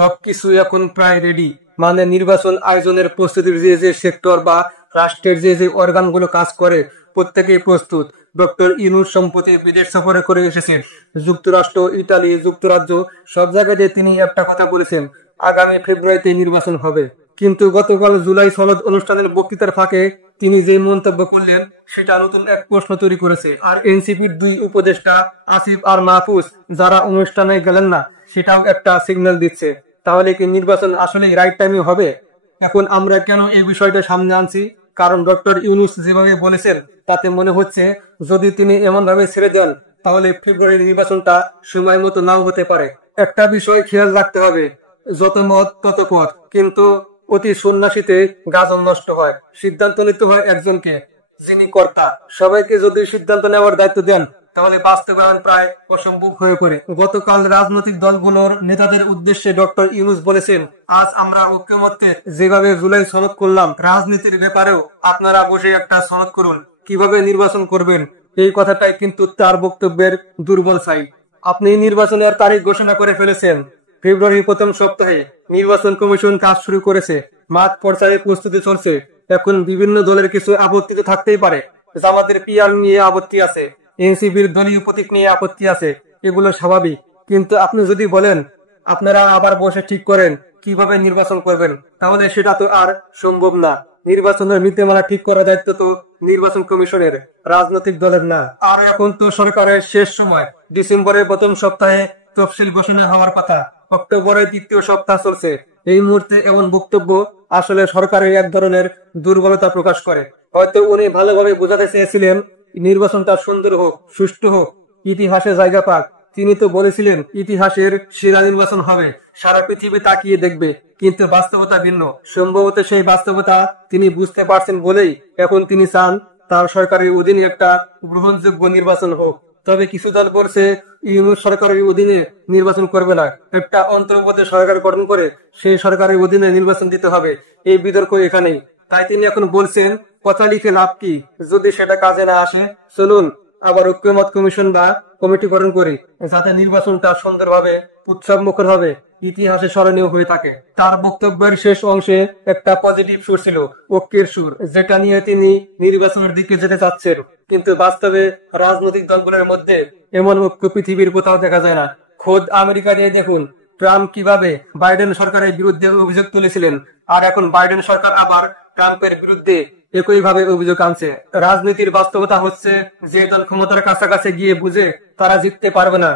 সবকিছু এখন প্রায় রেডি। মানে নির্বাচন আয়োজনের প্রস্তুতির যে যে সেক্টর বা রাষ্ট্রের যে যে অর্গানগুলো কাজ করে প্রত্যেকেই প্রস্তুত। ডক্টর ইউনূস সম্প্রতি বিদেশ সফরে করে এসেছেন। যুক্তরাষ্ট্র, ইতালি, যুক্তরাজ্য সব জায়গাতে তিনি একটা কথা বলেছেন, আগামী ফেব্রুয়ারিতে নির্বাচন হবে। কিন্তু গতকাল জুলাই সনদ অনুষ্ঠানের বক্তৃতার ফাঁকে তিনি যে মন্তব্য করলেন সেটা নতুন এক প্রশ্ন তৈরি করেছে। আর এনসিপির দুই উপদেষ্টা আসিফ আর মাহফুজ যারা অনুষ্ঠানে গেলেন না, সেটাও একটা সিগন্যাল দিচ্ছে। তাহলে কি নির্বাচন আসলে রাইট টাইমে হবে? এখন আমরা কেন এই বিষয়টা সামনে আনছি? কারণ ডক্টর ইউনূস যেভাবে বলেছেন তাতে মনে হচ্ছে যদি তিনি এমন ভাবে ছেড়ে দেন তাহলে ফেব্রুয়ারি নির্বাচনটা সময় মতো নাও হতে পারে। একটা বিষয় খেয়াল রাখতে হবে, যত মত তত পথ, কিন্তু অতি সন্ন্যাসীতে গাজন নষ্ট হয়। সিদ্ধান্ত নিতে হয় একজনকে, যিনি কর্তা। সবাইকে যদি সিদ্ধান্ত নেওয়ার দায়িত্ব দেন তাহলে বাস্তবায়ন প্রায় অসম্ভব হয়ে পড়ে। গতকাল রাজনৈতিক দলগুলোর নেতাদের উদ্দেশ্যে ডক্টর ইউনূস বলেছেন, আজ আমরা ঐক্যমত্যে যেভাবে জুলাই সনদ করলাম, রাজনীতির ব্যাপারেও আপনারা বসে একটা সনদ করুন, কিভাবে নির্বাচন করবেন। এই কথাটাই কিন্তু তার বক্তব্যের দুর্বল সাইড। আপনি নির্বাচনের তারিখ ঘোষণা করে ফেলেছেন। ফেব্রুয়ারির প্রথম সপ্তাহে নির্বাচন কমিশন কাজ শুরু করেছে। মাঠ পর্যায়ে প্রস্তুতি চলছে। এখন বিভিন্ন দলের কিছু আপত্তি তো থাকতেই পারে। জামাতের পিআর নিয়ে আপত্তি আছে, এনসিপির দলীয় প্রতীক নিয়ে আপত্তি আছে, এগুলো স্বাভাবিক। কিন্তু আপনি যদি বলেন আপনারা আবার বসে ঠিক করেন কিভাবে নির্বাচন করবেন, তাহলে সেটা তো আর সম্ভব না। নির্বাচনের নীতিমালা ঠিক করার দায়িত্ব তো নির্বাচন কমিশনের, রাজনৈতিক দলের না। আর এখন তো সরকারের শেষ সময়। ডিসেম্বরের প্রথম সপ্তাহে তফসিল ঘোষণা হওয়ার কথা, অক্টোবরের তৃতীয় সপ্তাহ চলছে। এই মুহূর্তে এমন বক্তব্য আসলে সরকারের এক ধরনের দুর্বলতা প্রকাশ করে। হয়তো উনি ভালোভাবে বোঝাতে চেয়েছিলেন নির্বাচনটা সুন্দর হোক, সুষ্ঠু হোক, ইতিহাসে জায়গা পাক। তিনি তো বলেছিলেন ইতিহাসের সেরা নির্বাচন হবে, সারা পৃথিবী তাকিয়ে দেখবে। কিন্তু বাস্তবতা ভিন্ন। সম্ভবত সেই বাস্তবতা তিনি বুঝতে পারছেন বলেই এখন তিনি চান তার সরকারের অধীনে একটা গ্রহণযোগ্য নির্বাচন হোক। তবে কিছু দল বলছে ইউনূস সরকারের অধীনে নির্বাচন করবে না, একটা অন্তর্বর্তী সরকার গঠন করে সেই সরকারের অধীনে নির্বাচন দিতে হবে। এই বিতর্ক এখানেই। তাই তিনি এখন বলছেন, কথা লিখে লাভ কি যদি সেটা কাজে না আসে। চলুন আবার ঐক্যমত কমিশন বা কমিটি গঠন করি, যাতে নির্বাচনটা সুন্দরভাবে উৎসব মুখর হবে, ইতিহাসে স্মরণীয় হয়ে থাকে। তার বক্তব্যের শেষ অংশে একটা পজিটিভ সুর ছিল, ঐক্যের সুর, যেটা নিয়ে তিনি নির্বাচনের দিকে যেতে চাচ্ছেন। কিন্তু বাস্তবে রাজনৈতিক দলগুলোর মধ্যে এমন ঐক্য পৃথিবীর কোথাও দেখা যায় না। খোদ আমেরিকা নিয়ে দেখুন, ট্রাম্প কিভাবে বাইডেন সরকারের বিরুদ্ধে অভিযোগ তুলেছিলেন, আর এখন বাইডেন সরকার আবার ট্রাম্পের বিরুদ্ধে একইভাবে অভিযোগ আনছে। রাজনীতির বাস্তবতা হচ্ছে, যে দল ক্ষমতার কাছাকাছি গিয়ে বুঝে তারা জিততে পারবে না,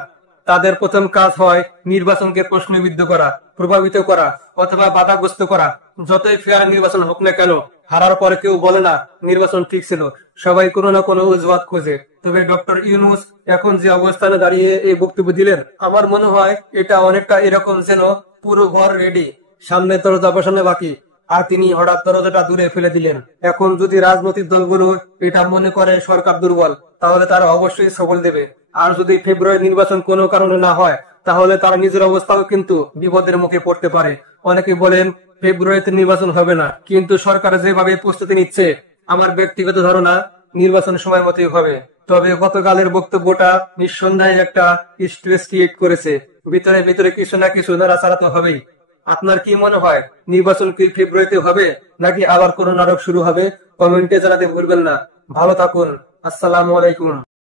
তাদের প্রথম কাজ হয় নির্বাচনকে প্রশ্নবিদ্ধ করা, প্রভাবিত করা অথবা বাধাগ্রস্ত করা। যতই ফেয়ার নির্বাচন হোক না কেন, হারার পরে কেউ বলে না নির্বাচন ঠিক ছিল, সবাই কোনো না কোনো অজুহাত খোঁজে। তবে ডক্টর ইউনূস এখন যে অবস্থানে দাঁড়িয়ে এই বক্তব্য দিলেন, আমার মনে হয় এটা অনেকটা এরকম যেন পুরো ঘর রেডি, সামনে দরজা বসানো বাকি, আর তিনি হঠাৎ দরজাটা দূরে ফেলে দিলেন। এখন যদি রাজনৈতিক দলগুলো এটা মনে করে সরকার দুর্বল, তাহলে তারা অবশ্যই সফল দেবে। আর যদি ফেব্রুয়ারি নির্বাচন কোনো কারণে না হয়, তাহলে তারা নিজের অবস্থাও কিন্তু বিপদের মুখে পড়তে পারে। অনেকে বলেন ফেব্রুয়ারিতে নির্বাচন হবে না, কিন্তু সরকার যেভাবে প্রস্তুতি নিচ্ছে, আমার ব্যক্তিগত ধারণা নির্বাচন সময় মতোই হবে। তবে গতকালের বক্তব্যটা নিঃসন্দেহে একটা স্ট্রেস ক্রিয়েট করেছে। ভিতরে ভিতরে কিছু না কিছু নাড়াচাড়া তো হবেই। আপনার কি মনে হয়, নির্বাচন কি ফেব্রুয়ারিতে হবে নাকি আবার কোনো নাটক শুরু হবে? কমেন্টে জানাতে ভুলবেন না। ভালো থাকুন। আসসালামু আলাইকুম।